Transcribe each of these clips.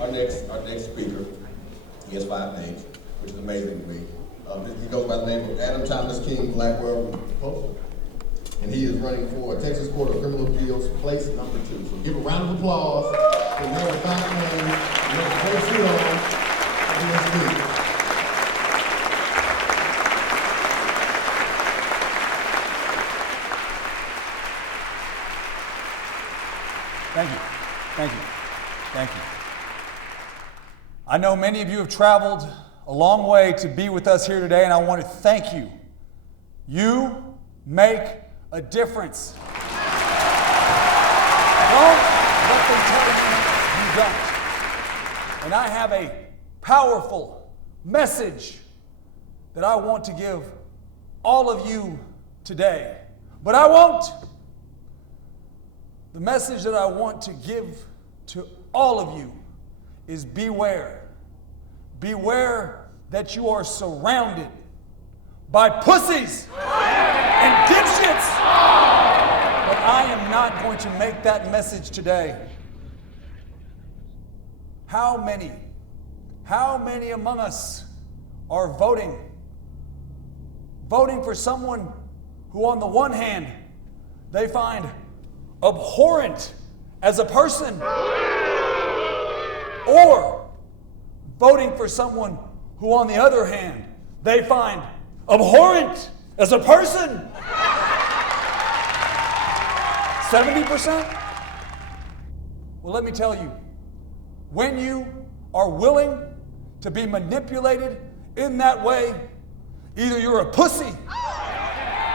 Our next speaker, he has 5 names, which is amazing to me. He goes by the name of Adam Thomas King Blackwell Reposa, and he is running for Texas Court of Criminal Appeals, place number 2. So give a round of applause for number 5 name, number 42 on, and let's speak. Thank you. Thank you. Thank you. I know many of you have traveled a long way to be with us here today, and I want to thank you. You make a difference. Don't let them tell you you don't. And I have a powerful message that I want to give all of you today. But I won't. The message that I want to give to all of you is beware. Beware that you are surrounded by pussies and dipshits. But I am not going to make that message today. How many among us are voting for someone who on the one hand they find abhorrent as a person, or voting for someone who on the other hand they find abhorrent as a person? 70%? Well, let me tell you, when you are willing to be manipulated in that way, either you're a pussy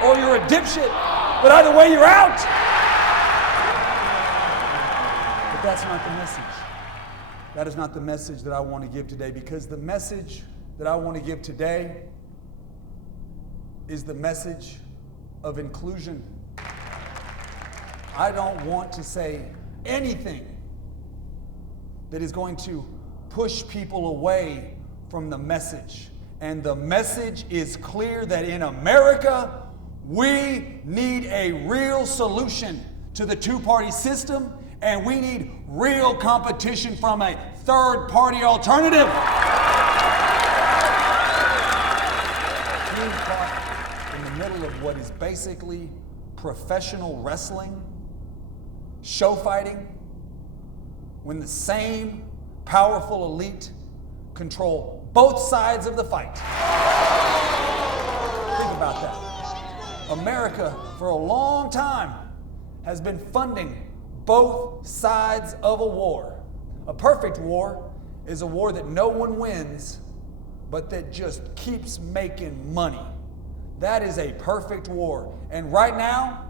or you're a dipshit, but either way you're out. But that's not the message. That is not the message that I want to give today, because the message that I want to give today is the message of inclusion. I don't want to say anything that is going to push people away from the message. And the message is clear that in America, we need a real solution to the two-party system, and we need real competition from a third-party alternative. Being caught in the middle of what is basically professional wrestling, show fighting, when the same powerful elite control both sides of the fight. Think about that. America, for a long time, has been funding both sides of a war. A perfect war is a war that no one wins, but that just keeps making money. That is a perfect war. And right now,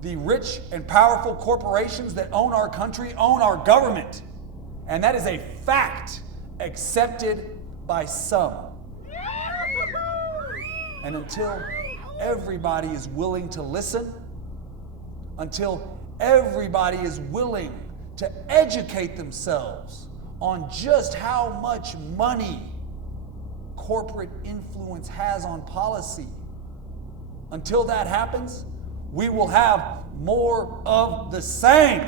the rich and powerful corporations that own our country own our government. And that is a fact accepted by some. And until everybody is willing to listen, until everybody is willing to educate themselves on just how much money corporate influence has on policy, until that happens, we will have more of the same.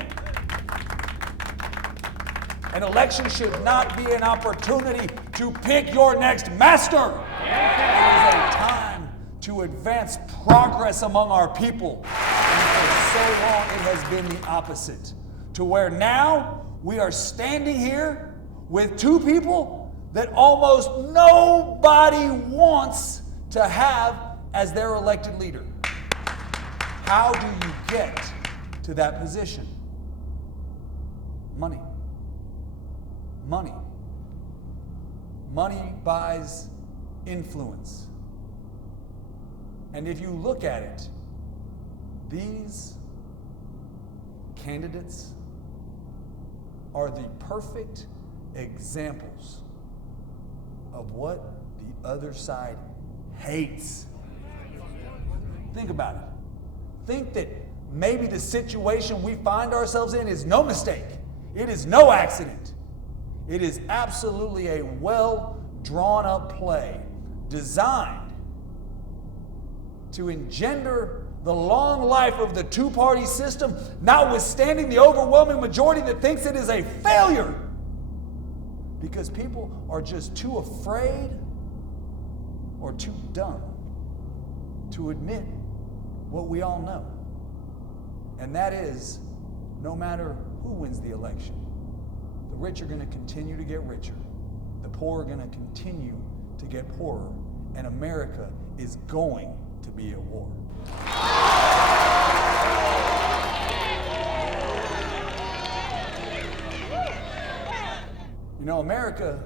An election should not be an opportunity to pick your next master. It is a time to advance progress among our people. And for so long it has been the opposite, to where now we are standing here with two people that almost nobody wants to have as their elected leader. How do you get to that position? Money. Money. Money buys influence. And if you look at it, these candidates are the perfect examples of what the other side hates. Think about it. Think that maybe the situation we find ourselves in is no mistake. It is no accident. It is absolutely a well-drawn-up play designed to engender the long life of the two-party system, notwithstanding the overwhelming majority that thinks it is a failure. because people are just too afraid or too dumb to admit what we all know. And that is, no matter who wins the election, the rich are going to continue to get richer. The poor are going to continue to get poorer. And America is going to be at war. You know, America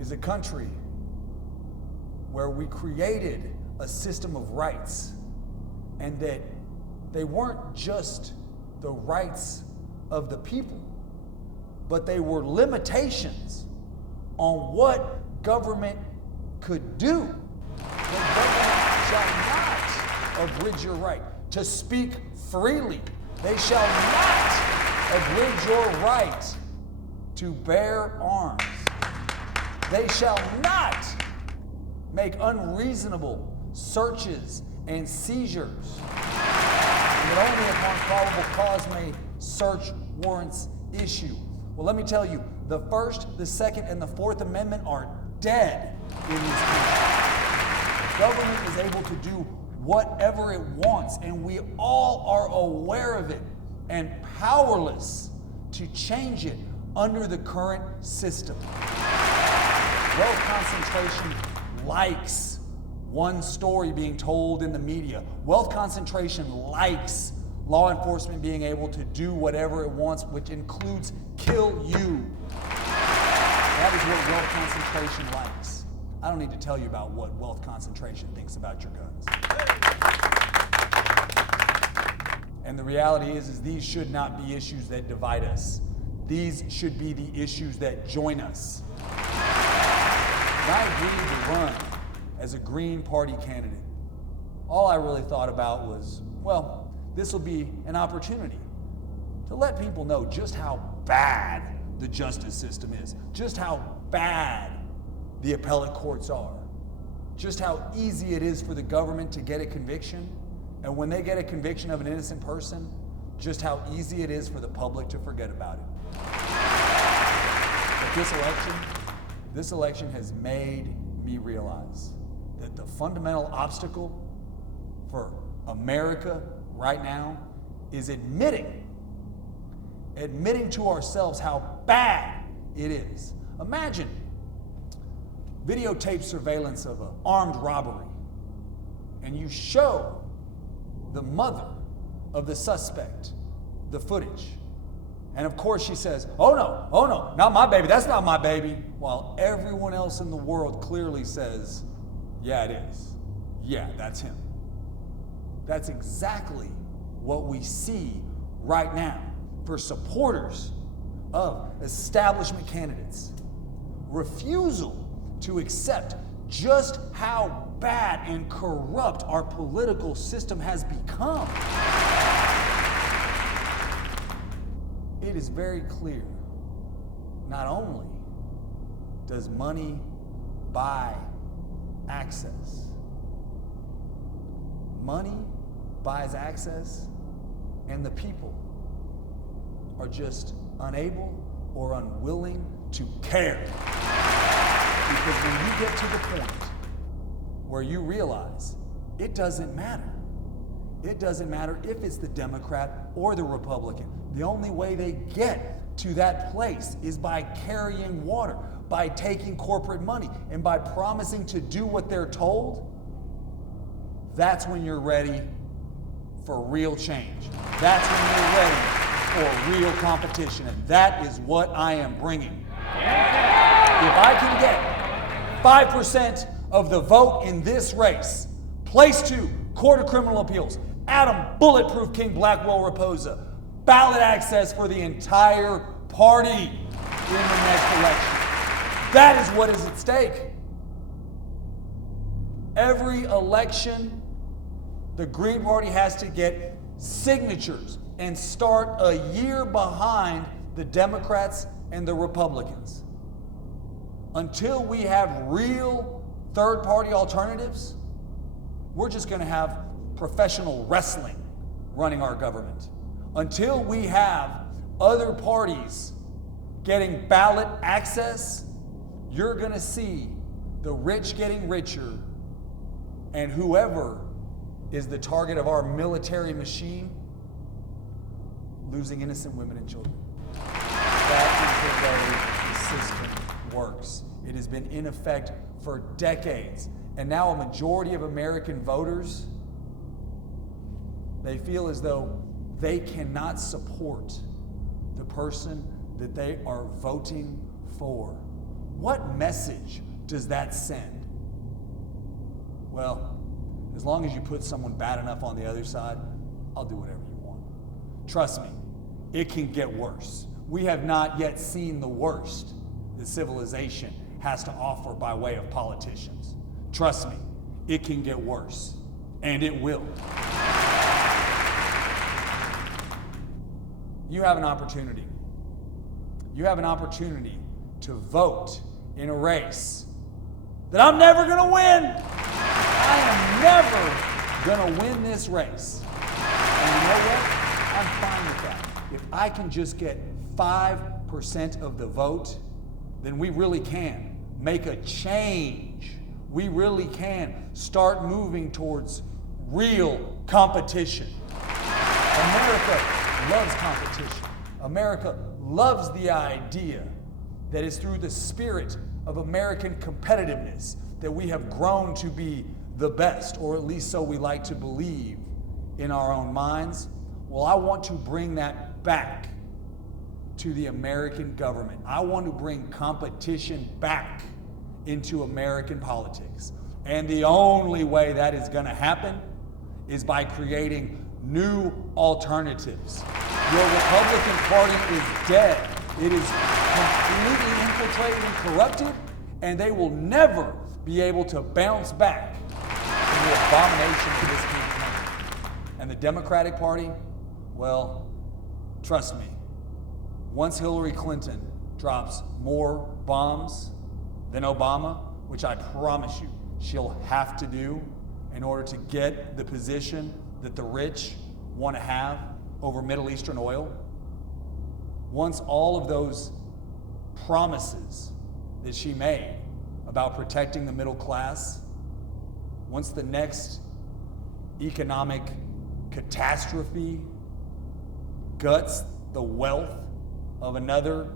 is a country where we created a system of rights, and that they weren't just the rights of the people, but they were limitations on what government could do. The government shall not abridge your right to speak freely. They shall not abridge your right to bear arms. They shall not make unreasonable searches and seizures, and that only upon probable cause may search warrants issue. Well, let me tell you, the First, the Second, and the Fourth Amendment are dead in this country. The government is able to do whatever it wants, and we all are aware of it and powerless to change it under the current system. Wealth concentration likes one story being told in the media. Wealth concentration likes law enforcement being able to do whatever it wants, which includes kill you. That is what wealth concentration likes. I don't need to tell you about what wealth concentration thinks about your guns. And the reality is these should not be issues that divide us. These should be the issues that join us. When I agreed to run as a Green Party candidate, all I really thought about was, well, this will be an opportunity to let people know just how bad the justice system is, just how bad the appellate courts are, just how easy it is for the government to get a conviction, and when they get a conviction of an innocent person, just how easy it is for the public to forget about it. But this election has made me realize that the fundamental obstacle for America right now is admitting to ourselves how bad it is. Imagine videotape surveillance of an armed robbery, and you show the mother of the suspect the footage. And of course she says, oh no, not my baby, that's not my baby. While everyone else in the world clearly says, yeah, it is. Yeah, that's him. That's exactly what we see right now for supporters of establishment candidates. Refusal to accept just how bad and corrupt our political system has become. It is very clear, not only does money buy access, money buys access, and the people are just unable or unwilling to care. Because when you get to the point where you realize it doesn't matter. It doesn't matter if it's the Democrat or the Republican. The only way they get to that place is by carrying water, by taking corporate money, and by promising to do what they're told. That's when you're ready for real change. That's when you're ready for real competition. And that is what I am bringing. If I can get 5% of the vote in this race, place 2, Court of Criminal Appeals, Adam Bulletproof King Blackwell Reposa, ballot access for the entire party in the next election. That is what is at stake. Every election, the Green Party has to get signatures and start a year behind the Democrats and the Republicans. Until we have real third-party alternatives, we're just going to have professional wrestling running our government. Until we have other parties getting ballot access, you're going to see the rich getting richer, and whoever is the target of our military machine losing innocent women and children. That is the way the system works. It has been in effect for decades. And now a majority of American voters, they feel as though they cannot support the person that they are voting for. What message does that send? Well, as long as you put someone bad enough on the other side, I'll do whatever you want. Trust me, it can get worse. We have not yet seen the worst that civilization has to offer by way of politicians. Trust me, it can get worse, and it will. You have an opportunity. You have an opportunity to vote in a race that I'm never going to win. I am never going to win this race. And you know what? I'm fine with that. If I can just get 5% of the vote, then we really can make a change. We really can start moving towards real competition. America loves competition. America loves the idea that it's through the spirit of American competitiveness that we have grown to be the best, or at least so we like to believe in our own minds. Well, I want to bring that back to the American government. I want to bring competition back into American politics. And the only way that is going to happen is by creating new alternatives. Your Republican Party is dead. It is completely infiltrated and corrupted, and they will never be able to bounce back from the abomination of this campaign. And the Democratic Party, well, trust me, once Hillary Clinton drops more bombs than Obama, which I promise you she'll have to do in order to get the position that the rich want to have over Middle Eastern oil, once all of those promises that she made about protecting the middle class, once the next economic catastrophe guts the wealth of another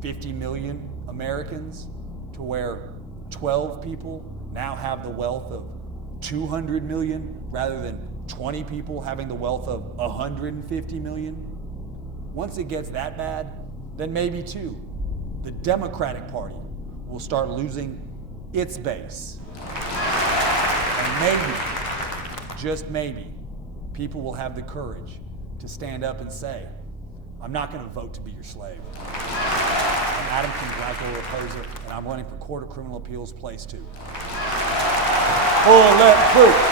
50 million Americans to where 12 people now have the wealth of 200 million rather than 20 people having the wealth of 150 million. Once it gets that bad, then maybe too, the Democratic Party will start losing its base. And maybe, just maybe, people will have the courage to stand up and say, I'm not going to vote to be your slave. I'm King Blackwell Reposa, and I'm running for Court of Criminal Appeals, Place 2. Bulletproof.